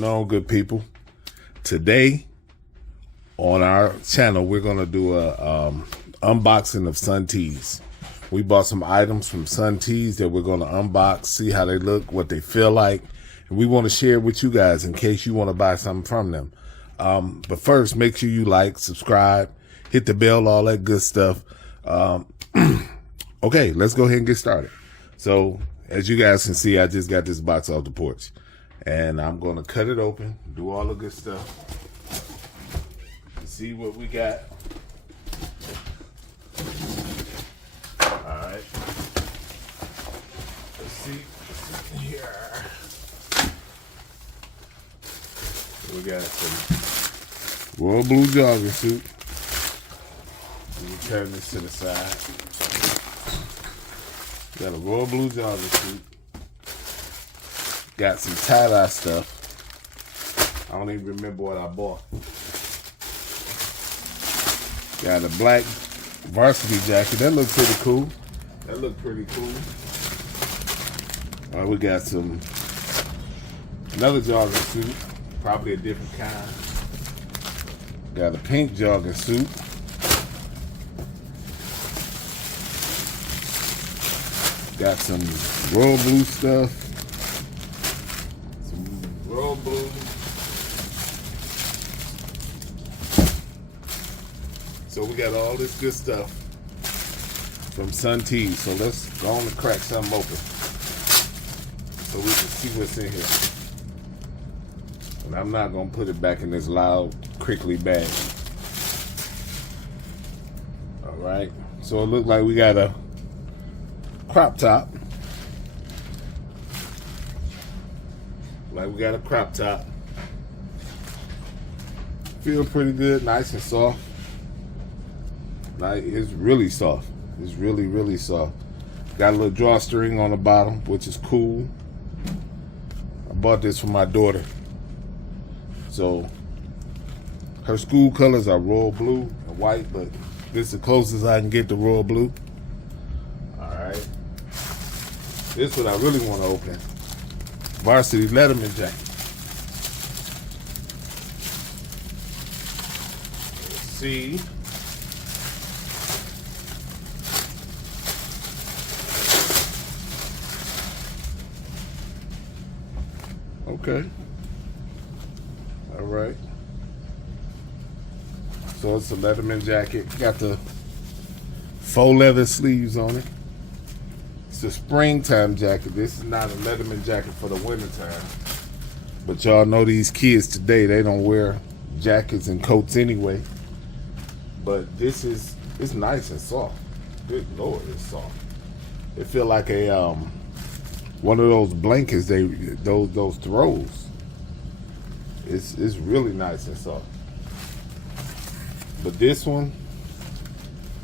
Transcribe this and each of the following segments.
going on, good people? Today on our channel, we're going to do a unboxing of Sun Tees. We bought some items from Sun Tees that we're going to unbox, see how they look, what they feel like, and we want to share with you guys in case you want to buy something from them. But first, make sure you like, subscribe, hit the bell, all that good stuff. Okay, let's go ahead and get started. So, as you guys can see, I just got this box off the porch. And I'm going to cut it open, do all the good stuff. See what we got. Alright. Let's see what's in here. We got some royal blue jogging suit. Let me turn this to the side. Got a royal blue jogging suit. Got some tie-dye stuff. I don't even remember what I bought. Got a black varsity jacket. That looks pretty cool. That looked pretty cool. All right, we got another jogging suit. Probably a different kind. Got a pink jogging suit. Got some royal blue stuff. Royal blue. So we got all this good stuff from Sun Tees. So let's go on and crack something open so we can see what's in here. And I'm not gonna put it back in this loud, crinkly bag. All right. So it looks like we got a crop top. Like we got a crop top. Feel pretty good, nice and soft. Like it's really soft. It's really, really soft. Got a little drawstring on the bottom, which is cool. I bought this for my daughter. So her school colors are royal blue and white, but this is the closest I can get to royal blue. Alright. This is what I really want to open. Varsity Letterman jacket. Let's see. Okay. All right. So it's a Letterman jacket. Got the faux leather sleeves on it. It's a springtime jacket. This is not a Letterman jacket for the wintertime. But y'all know these kids today, they don't wear jackets and coats anyway. But it's nice and soft. Good Lord, it's soft. It feel like a one of those blankets those throws. It's really nice and soft. But this one,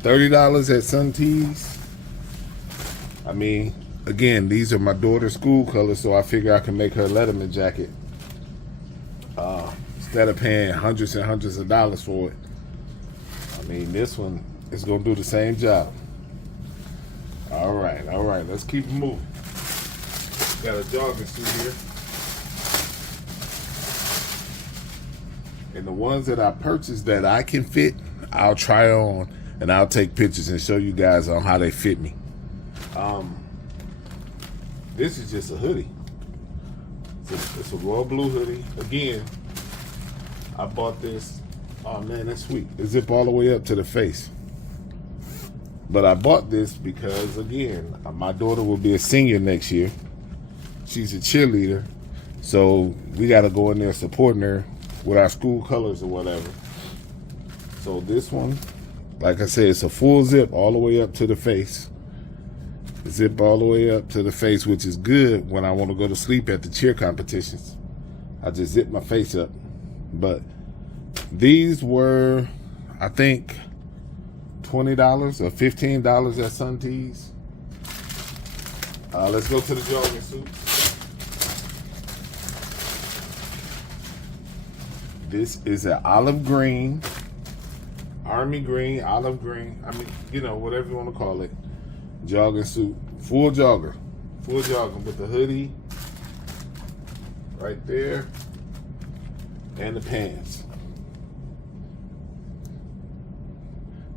$30 at Sun Tees. I mean, again, these are my daughter's school colors, so I figure I can make her a Letterman jacket instead of paying hundreds and hundreds of dollars for it. I mean, this one is going to do the same job. All right, let's keep it moving. Got a jogging suit here. And the ones that I purchased that I can fit, I'll try on and I'll take pictures and show you guys on how they fit me. This is just a hoodie. It's a royal blue hoodie. Again, I bought this. Oh man, that's sweet. It zip all the way up to the face. But I bought this because, again, my daughter will be a senior next year. She's a cheerleader. So we got to go in there supporting her with our school colors or whatever. So this one, like I said, it's a full zip all the way up to the face. Zip all the way up to the face, which is good when I want to go to sleep at the cheer competitions. I just zip my face up. But these were, I think, $20 or $15 at Sun Tees. Let's go to the jogging suit. This is an olive green, army green, olive green. I mean, you know, whatever you want to call it. Jogging suit, full jogger with the hoodie right there. and the pants.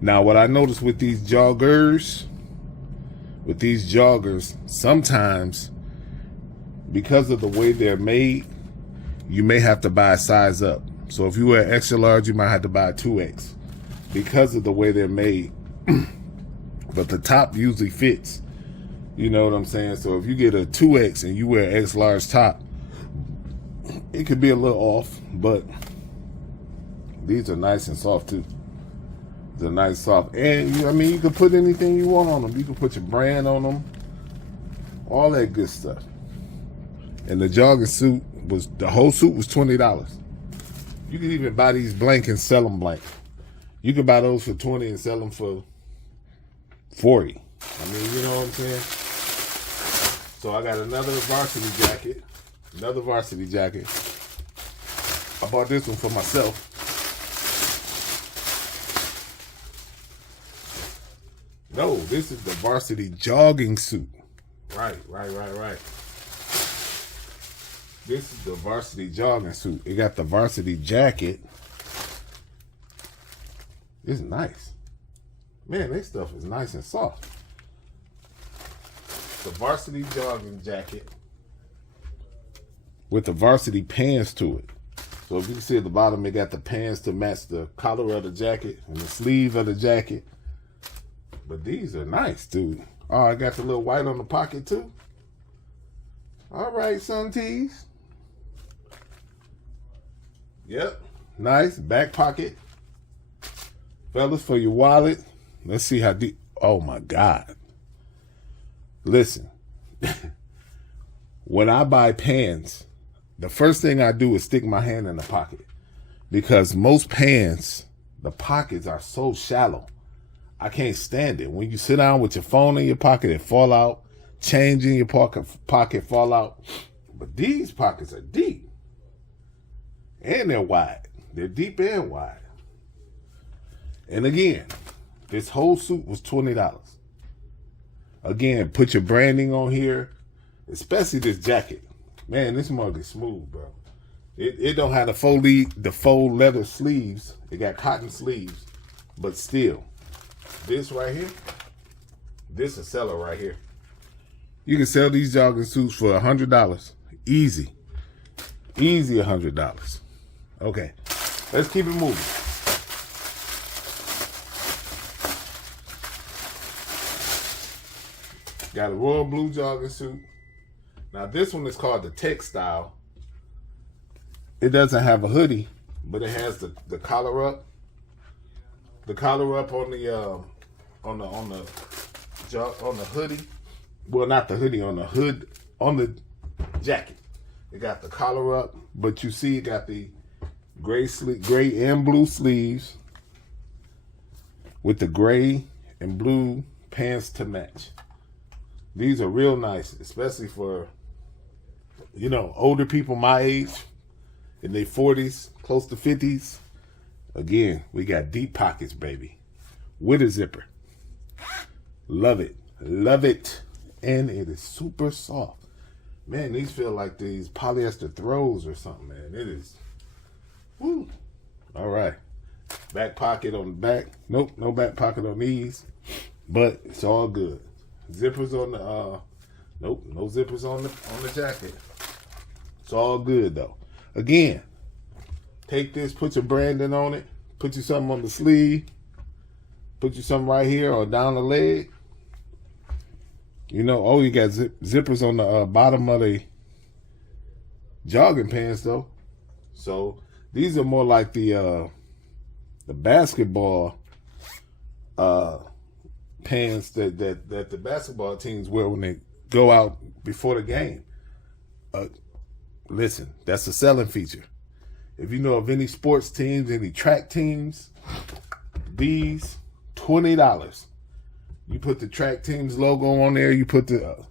Now, what I noticed with these joggers, sometimes because of the way they're made, you may have to buy a size up. So if you wear extra large, you might have to buy a 2X because of the way they're made. But the top usually fits. You know what I'm saying? So if you get a 2X and you wear X large top, it could be a little off, but these are nice and soft too. They're nice, soft, and I mean, you can put anything you want on them. You can put your brand on them, all that good stuff. And the jogging suit the whole suit was $20. You can even buy these blank and sell them blank. You can buy those for $20 and sell them for $40. I mean, you know what I'm saying? So I got another varsity jacket. I bought this one for myself. No, this is the varsity jogging suit. Right. This is the varsity jogging suit. It got the varsity jacket. It's nice. Man, this stuff is nice and soft. The varsity jogging jacket with the varsity pants to it. So if you can see at the bottom, it got the pants to match the collar of the jacket and the sleeve of the jacket. But these are nice, dude. Oh, I got the little white on the pocket too. All right, sun tees. Yep, nice back pocket. Fellas, for your wallet. Let's see how deep. Oh my God. Listen, when I buy pants, the first thing I do is stick my hand in the pocket, because most pants, the pockets are so shallow. I can't stand it. When you sit down with your phone in your pocket, it fall out. Change in your pocket fall out. But these pockets are deep. And they're wide. They're deep and wide. And again, this whole suit was $20. Again, put your branding on here, especially this jacket. Man, this mug is smooth, bro. It don't have the faux leather sleeves. It got cotton sleeves, but still, this right here, this is a seller right here. You can sell these jogging suits for $100. Easy $100. Okay, let's keep it moving. Got a royal blue jogging suit. Now this one is called the textile. It doesn't have a hoodie, but it has the collar up. The collar up on the hoodie. Well, not the hoodie, on the hood, on the jacket. It got the collar up, but you see it got the gray and blue sleeves with the gray and blue pants to match. These are real nice, especially for, older people my age, in their 40s, close to 50s. Again, we got deep pockets, baby, with a zipper. Love it. And it is super soft. Man, these feel like these polyester throws or something, man. It is. Woo. All right. Back pocket on the back. Nope, no back pocket on these. But it's all good. Zippers on the nope, no zippers on the jacket. It's all good though. Again, take this, put your branding on it, put you something on the sleeve, put you something right here or down the leg. You got zippers on the bottom of the jogging pants though. So these are more like the basketball pants that the basketball teams wear when they go out before the game. Listen, that's a selling feature. If you know of any sports teams, any track teams, these $20. You put the track team's logo on there. You put the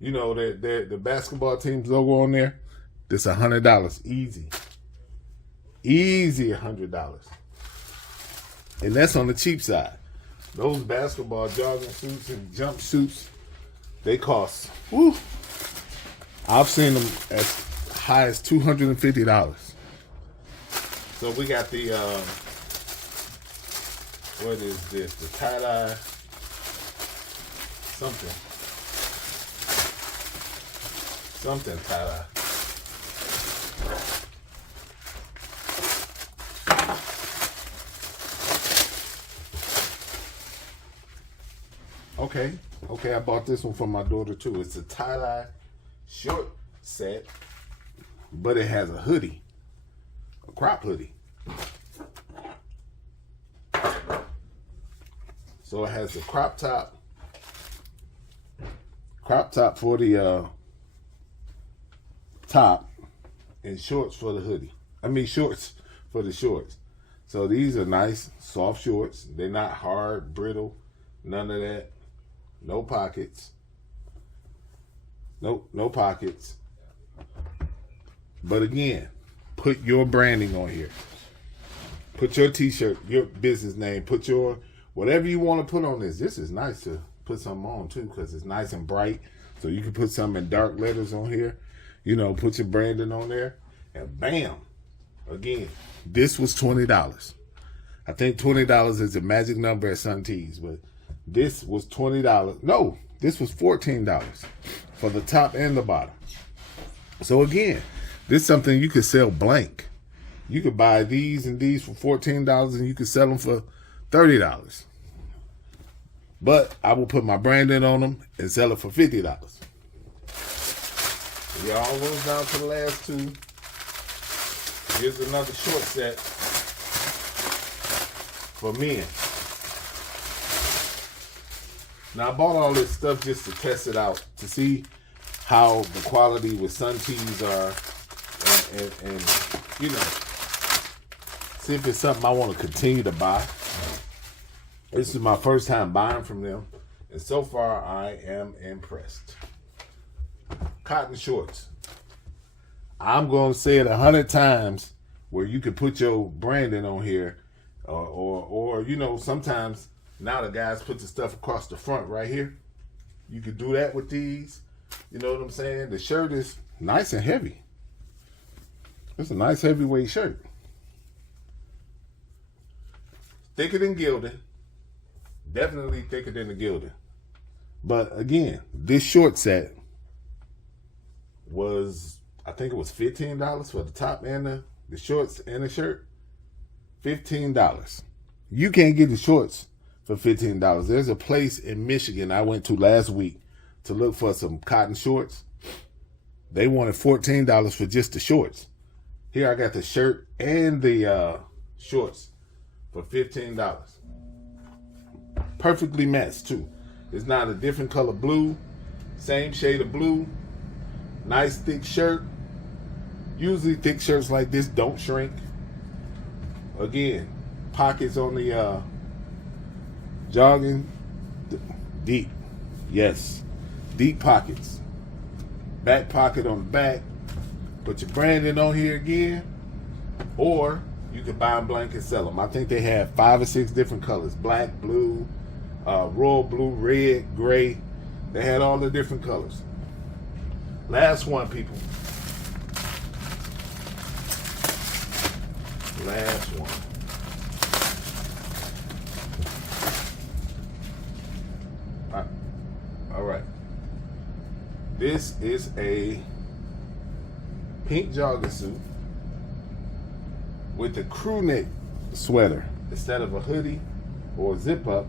the basketball team's logo on there. This $100 easy $100, and that's on the cheap side. Those basketball jogging suits and jumpsuits, they cost, I've seen them as high as $250. So we got the what is this? The tie-dye something tie-dye. Okay, I bought this one for my daughter too. It's a tie-dye short set, but it has a hoodie, a crop hoodie. So it has the crop top for the top and shorts for the hoodie. I mean shorts for the shorts. So these are nice, soft shorts. They're not hard, brittle, none of that. No pockets. Nope, no pockets. But again, put your branding on here. Put your t-shirt, your business name, put your whatever you want to put on this. This is nice to put something on too because it's nice and bright. So you can put some in dark letters on here. You know, put your branding on there. And bam. Again, this was $20. I think $20 is a magic number at Sun Tees, but this was $20. No, this was $14 for the top and the bottom. So again, this is something you could sell blank. You could buy these and these for $14 and you could sell them for $30. But I will put my branding on them and sell it for $50. We almost down to the last two. Here's another short set for men. Now I bought all this stuff just to test it out, to see how the quality with Sun Tees are, and you know, see if it's something I want to continue to buy. This is my first time buying from them, and so far I am impressed. Cotton shorts. I'm going to say it 100 times where you can put your branding on here, or you know, sometimes now the guys put the stuff across the front right here. You could do that with these. You know what I'm saying? The shirt is nice and heavy. It's a nice heavyweight shirt. Thicker than gilding. Definitely thicker than the gilding. But again, this short set was, I think it was $15 for the top and the shorts and the shirt. $15. You can't get the shorts for $15. There's a place in Michigan I went to last week to look for some cotton shorts. They wanted $14 for just the shorts. Here I got the shirt and the shorts for $15. Perfectly matched too. It's not a different color blue. Same shade of blue. Nice thick shirt. Usually thick shirts like this don't shrink. Again, pockets on the jogging. Deep. Yes. Deep pockets. Back pocket on the back. Put your branding on here again. Or you can buy them blank and sell them. I think they have 5 or 6 different colors. Black, blue, royal blue, red, gray. They had all the different colors. Last one, people. Last one. All right. This is a pink jogging suit with a crew neck sweater. Instead of a hoodie or a zip up,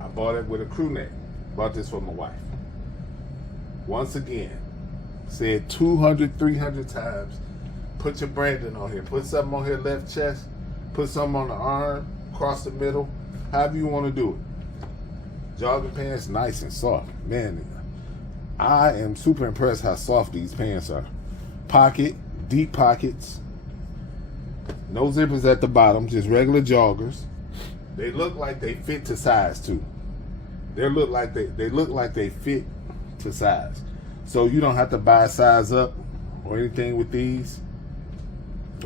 I bought it with a crew neck. Bought this for my wife. Once again, said 200, 300 times, put your branding on here. Put something on here, left chest. Put something on the arm, across the middle. However you want to do it. Jogging pants, nice and soft. Man, I am super impressed how soft these pants are. Pocket, deep pockets. No zippers at the bottom, just regular joggers. They look like they fit to size too. They look like they fit to size. So you don't have to buy a size up or anything with these.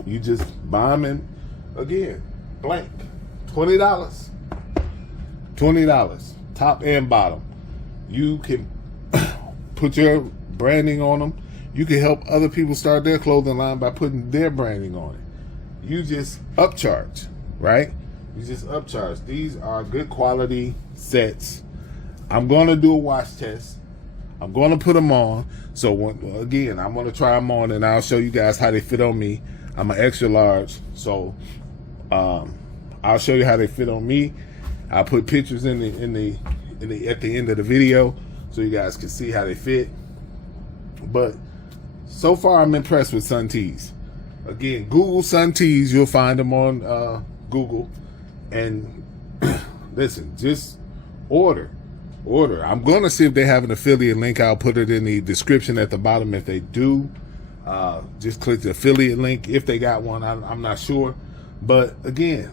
You just buy them in, again, blank. $20. $20. Top and bottom. You can put your branding on them. You can help other people start their clothing line by putting their branding on it. you just upcharge, right? You just upcharge. These are good quality sets. I'm going to do a wash test. I'm going to put them on. So again, I'm going to try them on, and I'll show you guys how they fit on me. I'm an extra large, so I'll show you how they fit on me. I'll put pictures at the end of the video so you guys can see how they fit. But so far, I'm impressed with Sun Tees. Again, Google Sun Tees. You'll find them on Google. And listen, just order. I'm going to see if they have an affiliate link. I'll put it in the description at the bottom if they do. Just click the affiliate link if they got one. I'm not sure. But again,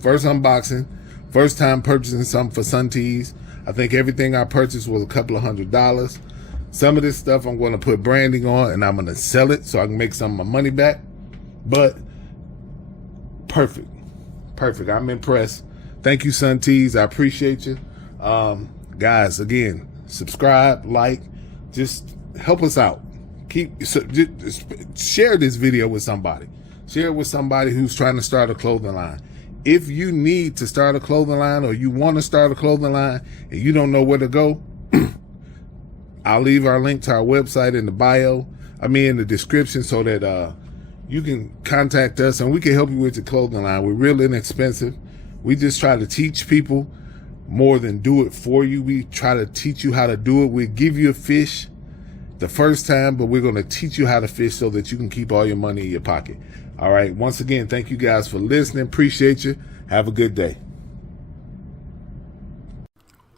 first unboxing, first time purchasing something for Sun Tees. I think everything I purchased was a couple of $100s. Some of this stuff I'm going to put branding on, and I'm going to sell it so I can make some of my money back. But perfect. I'm impressed. Thank you, Sun Tees. I appreciate you. Guys, again, subscribe, like, just help us out. Share this video with somebody. Share it with somebody who's trying to start a clothing line. If you need to start a clothing line, or you want to start a clothing line and you don't know where to go, I'll leave our link to our website in the bio. In the description, so that you can contact us and we can help you with your clothing line. We're real inexpensive. We just try to teach people more than do it for you. We try to teach you how to do it. We give you a fish the first time, but we're going to teach you how to fish so that you can keep all your money in your pocket. All right. Once again, thank you guys for listening. Appreciate you. Have a good day.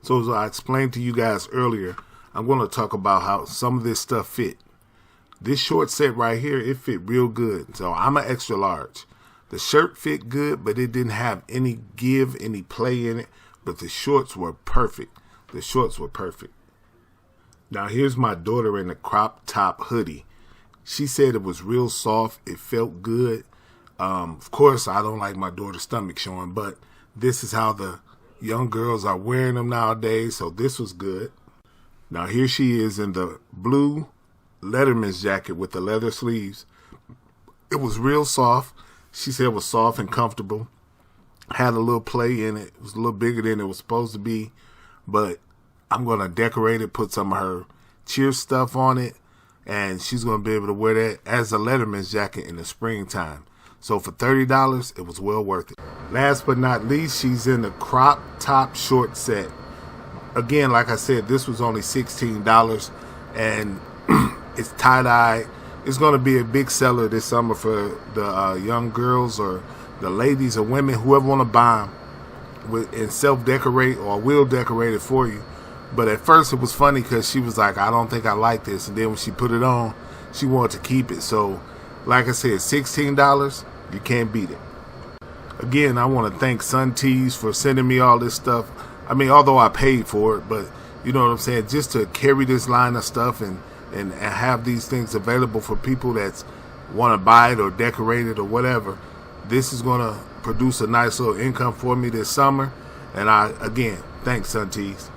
So as I explained to you guys earlier, I'm going to talk about how some of this stuff fit. This short set right here, it fit real good. So I'm an extra large. The shirt fit good, but it didn't have any give, any play in it. But the shorts were perfect. Now here's my daughter in the crop top hoodie. She said it was real soft. It felt good. Of course, I don't like my daughter's stomach showing, but this is how the young girls are wearing them nowadays. So this was good. Now here she is in the blue Letterman's jacket with the leather sleeves. It was real soft. She said it was soft and comfortable. Had a little play in it. It was a little bigger than it was supposed to be. But I'm going to decorate it, put some of her cheer stuff on it. And she's going to be able to wear that as a Letterman's jacket in the springtime. So for $30, it was well worth it. Last but not least, she's in the crop top short set. Again, like I said, this was only $16. And it's tie-dye. It's going to be a big seller this summer for the young girls or the ladies or women, whoever want to buy them and self-decorate, or will decorate it for you. But at first it was funny because she was like, I don't think I like this. And then when she put it on, she wanted to keep it. So like I said, $16, you can't beat it. Again, I want to thank Sun Tees for sending me all this stuff. Although I paid for it, but you know what I'm saying? Just to carry this line of stuff and have these things available for people that want to buy it or decorate it or whatever. This is going to produce a nice little income for me this summer. And again, thanks, Sun Tees.